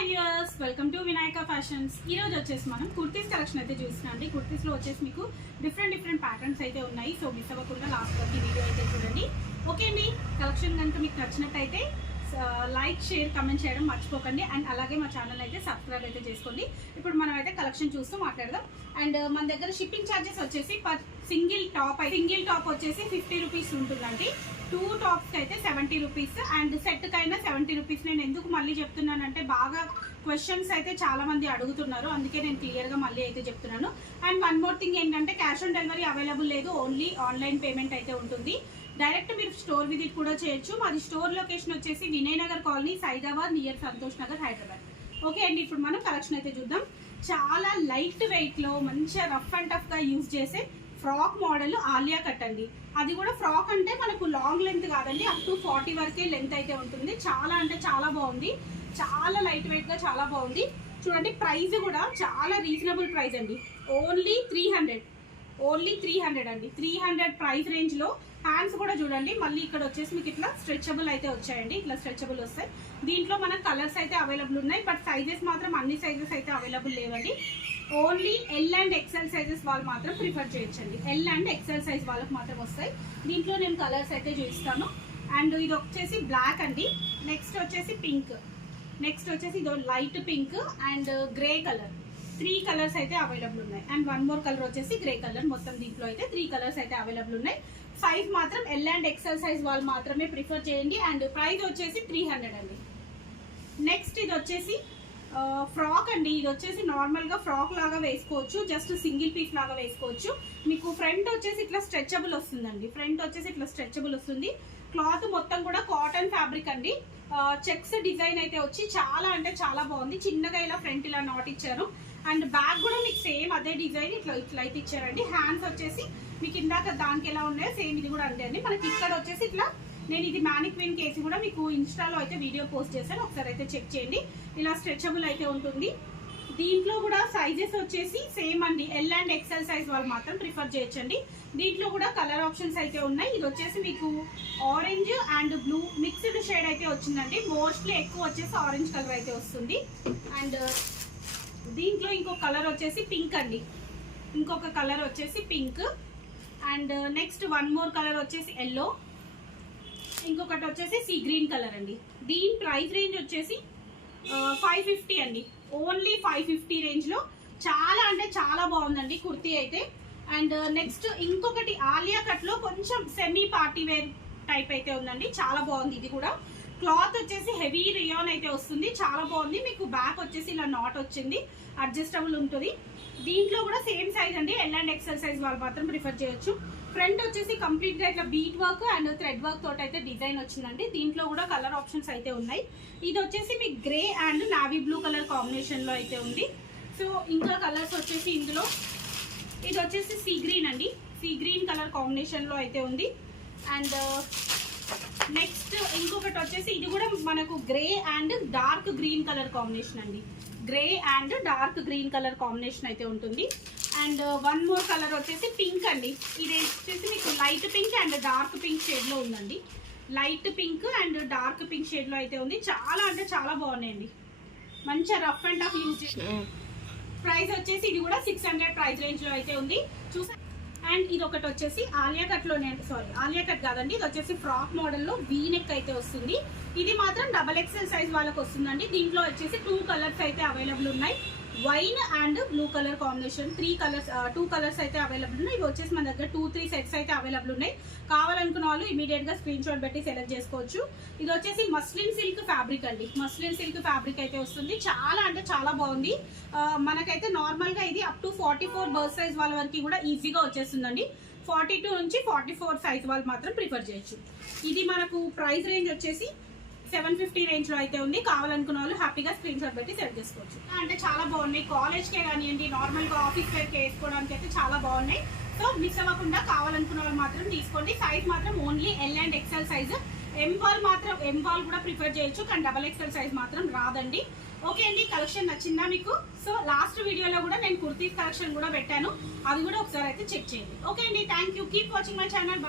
Hi viewers, welcome to Vinayaka fashions. ఈ రోజు వచ్చేసి మనం కుర్తీస్ కలెక్షన్ అయితే చూస్తున్నాండి. కుర్తీస్లో వచ్చేసి మీకు డిఫరెంట్ ప్యాటర్న్స్ అయితే ఉన్నాయి. సో మిస్ అవ్వకుండా లాస్ట్ వరకు ఈ వీడియో అయితే చూడండి. ఓకే అండి, కలెక్షన్ కనుక మీకు నచ్చినట్టయితే లైక్, షేర్, కమెంట్ చేయడం మర్చిపోకండి. అండ్ అలాగే మా ఛానల్ అయితే సబ్స్క్రైబ్ అయితే చేసుకోండి. ఇప్పుడు మనం అయితే కలెక్షన్ చూస్తూ మాట్లాడదాం. అండ్ మన దగ్గర షిప్పింగ్ ఛార్జెస్ వచ్చేసి పర్ సింగిల్ టాప్ వచ్చేసి 50 రూపీస్ ఉంటుందండి. 2 టాప్స్కి అయితే 70 రూపీస్ అండ్ సెట్కి అయినా 70 రూపీస్. నేను ఎందుకు మళ్ళీ చెప్తున్నానంటే బాగా క్వశ్చన్స్ అయితే చాలా మంది అడుగుతున్నారు, అందుకే నేను క్లియర్గా మళ్ళీ అయితే చెప్తున్నాను. అండ్ వన్ మోర్ థింగ్ ఏంటంటే క్యాష్ ఆన్ డెలివరీ అవైలబుల్ లేదు, ఓన్లీ ఆన్లైన్ పేమెంట్ అయితే ఉంటుంది. డైరెక్ట్ మీరు స్టోర్ విజిట్ కూడా చేయొచ్చు. మాది స్టోర్ లొకేషన్ వచ్చేసి Vinayanagar colony, Saidabad, near Santosh Nagar, Hyderabad. Okay అండి, ఇప్పుడు మనం కలెక్షన్ అయితే చూద్దాం. చాలా లైట్ వెయిట్లో మంచిగా రఫ్ అండ్ టఫ్గా యూజ్ చేసే ఫ్రాక్ మోడల్ ఆలియా కట్ అండి. అది కూడా ఫ్రాక్ అంటే మనకు లాంగ్ లెంత్ కాదండి, అప్ టు 40 వరకే లెంత్ అయితే ఉంటుంది. చాలా అంటే చాలా బాగుంది, చాలా లైట్ వెయిట్గా చాలా బాగుంది. చూడండి, ప్రైస్ కూడా చాలా రీజనబుల్ ప్రైస్ అండి. ఓన్లీ 300 అండి. 300 ప్రైస్ రేంజ్లో. హ్యాండ్స్ కూడా చూడండి, మళ్ళీ ఇక్కడ వచ్చేసి మీకు ఇట్లా స్ట్రెచబుల్ అయితే వచ్చాయండి. ఇట్లా స్ట్రెచబుల్ వస్తాయి. దీంట్లో మనకు కలర్స్ అయితే అవైలబుల్ ఉన్నాయి, బట్ సైజెస్ మాత్రం అన్ని సైజెస్ అయితే అవైలబుల్ లేవండి. Only L and XL sizes వాళ్ళు మాత్రం ప్రిఫర్ చేయొచ్చండి. ఎల్ అండ్ ఎక్సెల్ సైజ్ వాళ్ళకి మాత్రం వస్తాయి. దీంట్లో నేను కలర్స్ అయితే చూపిస్తాను. అండ్ ఇది వచ్చేసి బ్లాక్ అండి. నెక్స్ట్ వచ్చేసి పింక్, నెక్స్ట్ వచ్చేసి ఇది light pink and grey colour. 3 colours అయితే అవైలబుల్ ఉన్నాయి. అండ్ వన్ మోర్ కలర్ వచ్చేసి గ్రే కలర్. మొత్తం దీంట్లో అయితే 3 కలర్స్ అయితే అవైలబుల్ ఉన్నాయి. సైజ్ మాత్రం ఎల్ అండ్ ఎక్సెల్ సైజ్ వాళ్ళు మాత్రమే ప్రిఫర్ చేయండి. అండ్ ప్రైస్ వచ్చేసి 300 అండి. నెక్స్ట్ ఇది వచ్చేసి ఫ్రాక్ అండి. ఇది వచ్చేసి నార్మల్గా ఫ్రాక్ లాగా వేసుకోవచ్చు, జస్ట్ సింగిల్ పీస్ లాగా వేసుకోవచ్చు. మీకు ఫ్రంట్ వచ్చేసి ఇట్లా స్ట్రెచబుల్ వస్తుందండి. ఫ్రంట్ వచ్చేసి ఇట్లా స్ట్రెచబుల్ వస్తుంది. క్లాత్ మొత్తం కూడా కాటన్ ఫ్యాబ్రిక్ అండి. చెక్స్ డిజైన్ అయితే వచ్చి చాలా అంటే చాలా బాగుంది. చిన్నగా ఇలా ఫ్రంట్ ఇలా నాట్ ఇచ్చారు. అండ్ బ్యాక్ కూడా మీకు సేమ్ అదే డిజైన్ ఇట్లా అయితే ఇచ్చారండి. హ్యాండ్స్ వచ్చేసి మీకు ఇందాక దానికి ఎలా ఉన్నాయో సేమ్ ఇది కూడా అంతే అండి. మనకి ఇక్కడ వచ్చేసి ఇట్లా, నేను ఇది మ్యానిక్విన్ కేసు కూడా మీకు ఇన్స్టాలో అయితే వీడియో పోస్ట్ చేశాను, ఒకసారి అయితే చెక్ చేయండి. ఇలా స్ట్రెచబుల్ అయితే ఉంటుంది. దీంట్లో కూడా సైజెస్ వచ్చేసి సేమ్ అండి. ఎల్ అండ్ ఎక్సెల్ సైజ్ వాళ్ళు మాత్రం ప్రిఫర్ చేయొచ్చండి. దీంట్లో కూడా కలర్ ఆప్షన్స్ అయితే ఉన్నాయి. ఇది వచ్చేసి మీకు orange and blue mixed shade అయితే వచ్చిందండి. మోస్ట్లీ ఎక్కువ వచ్చేసి ఆరెంజ్ కలర్ అయితే వస్తుంది. అండ్ దీంట్లో ఇంకో కలర్ వచ్చేసి పింక్ అండి. ఇంకొక కలర్ వచ్చేసి pink. And next one more colour వచ్చేసి ఎల్లో. ఇంకొకటి వచ్చేసి సీ గ్రీన్ కలర్ అండి. దీని ప్రైస్ రేంజ్ వచ్చేసి 550 అండి. ఓన్లీ 550 రేంజ్లో చాలా అంటే చాలా బాగుందండి కుర్తీ అయితే. అండ్ నెక్స్ట్ ఇంకొకటి ఆలియా కట్లో కొంచెం సెమీ పార్టీ వేర్ టైప్ అయితే ఉందండి. చాలా బాగుంది. ఇది కూడా క్లాత్ వచ్చేసి హెవీ రియాన్ అయితే వస్తుంది, చాలా బాగుంది. మీకు బ్యాక్ వచ్చేసి ఇలా నాట్ వచ్చింది, అడ్జస్టబుల్ ఉంటుంది. దీంట్లో కూడా సేమ్ సైజ్ అండి. ఎల్ అండ్ ఎక్సెల్ సైజ్ వాళ్ళు మాత్రం ప్రిఫర్ చేయొచ్చు. ఫ్రంట్ వచ్చేసి కంప్లీట్ గా ఇట్లా bead work and thread work తోటి అయితే డిజైన్ వచ్చిందండి. దీంట్లో కూడా కలర్ ఆప్షన్స్ అయితే ఉన్నాయి. ఇది వచ్చేసి మీకు grey and navy blue colour combination లో అయితే ఉంది. సో ఇంకా కలర్స్ వచ్చేసి ఇందులో ఇది వచ్చేసి సీ గ్రీన్ అండి. సీ గ్రీన్ కలర్ కాంబినేషన్ లో అయితే ఉంది. అండ్ నెక్స్ట్ ఇంకొకటి వచ్చేసి ఇది కూడా మనకు grey and dark green colour combination అండి. Grey and dark green colour combination అయితే ఉంటుంది. అండ్ వన్ మోర్ కలర్ వచ్చేసి పింక్ అండి. ఇది వచ్చేసి మీకు light pink and dark pink షేడ్లో ఉందండి. Light pink and dark pink షేడ్లో అయితే ఉంది. చాలా అంటే చాలా బాగున్నాయండి. మంచిగా రఫ్ అండ్ టఫ్ యూజ్ చేసి. ప్రైస్ వచ్చేసి ఇది కూడా 600 ప్రైస్ రేంజ్లో అయితే ఉంది. చూసా. అండ్ ఇది ఒకటి వచ్చేసి ఆలియా కట్లోనే, ఆలియా కట్ కాదండి, ఇది వచ్చేసి ఫ్రాక్ మోడల్లో వీ నెక్ అయితే వస్తుంది. ఇది మాత్రం డబల్ ఎక్సెల్ సైజ్ వాళ్ళకి వస్తుందండి. దీంట్లో వచ్చేసి 2 కలర్స్ అయితే అవైలబుల్ ఉన్నాయి. Wine and blue colour combination. 2 colours అయితే అవైలబుల్ ఉన్నాయి. ఇవి వచ్చేసి మన దగ్గర 2-3 సెట్స్ అయితే అవైలబుల్ ఉన్నాయి. కావాలనుకున్న వాళ్ళు ఇమీడియట్ గా స్క్రీన్ షాట్ పెట్టి సెలెక్ట్ చేసుకోవచ్చు. ఇది వచ్చేసి మస్లిన్ సిల్క్ ఫ్యాబ్రిక్ అండి. మస్లిన్ సిల్క్ ఫ్యాబ్రిక్ అయితే వస్తుంది. చాలా అంటే చాలా బాగుంది. మనకైతే నార్మల్ గా ఇది అప్ టు 44 బర్త్ సైజ్ వాళ్ళ వరకు కూడా ఈజీగా వచ్చేస్తుందండి. 42 నుంచి 44 సైజ్ వాళ్ళు మాత్రం ప్రిఫర్ చేయొచ్చు. ఇది మనకు ప్రైస్ రేంజ్ వచ్చేసి 750 రేంజ్లో అయితే ఉంది. కావాలనుకున్న వాళ్ళు హ్యాపీగా స్క్రీన్ షాట్ పెట్టి సెలెక్ట్ చేసుకోవచ్చు. అంటే చాలా బాగున్నాయి. కాలేజ్కే కానివ్వండి, నార్మల్గా ఆఫీస్ వేర్కి వేసుకోవడానికి అయితే చాలా బాగున్నాయి. సో మిస్ అవ్వకుండా కావాలనుకున్న వాళ్ళు మాత్రం తీసుకోండి. సైజ్ మాత్రం only L and XL size. M వాల్ కూడా ప్రిఫర్ చేయొచ్చు, కానీ డబల్ ఎక్సెల్ సైజ్ మాత్రం రాదండి. ఓకే అండి, కలెక్షన్ నచ్చిందా మీకు? సో లాస్ట్ వీడియోలో కూడా నేను కుర్తీస్ కలెక్షన్ కూడా పెట్టాను, అది కూడా ఒకసారి అయితే చెక్ చేయండి. ఓకే అండి, thank you. Keep watching my channel.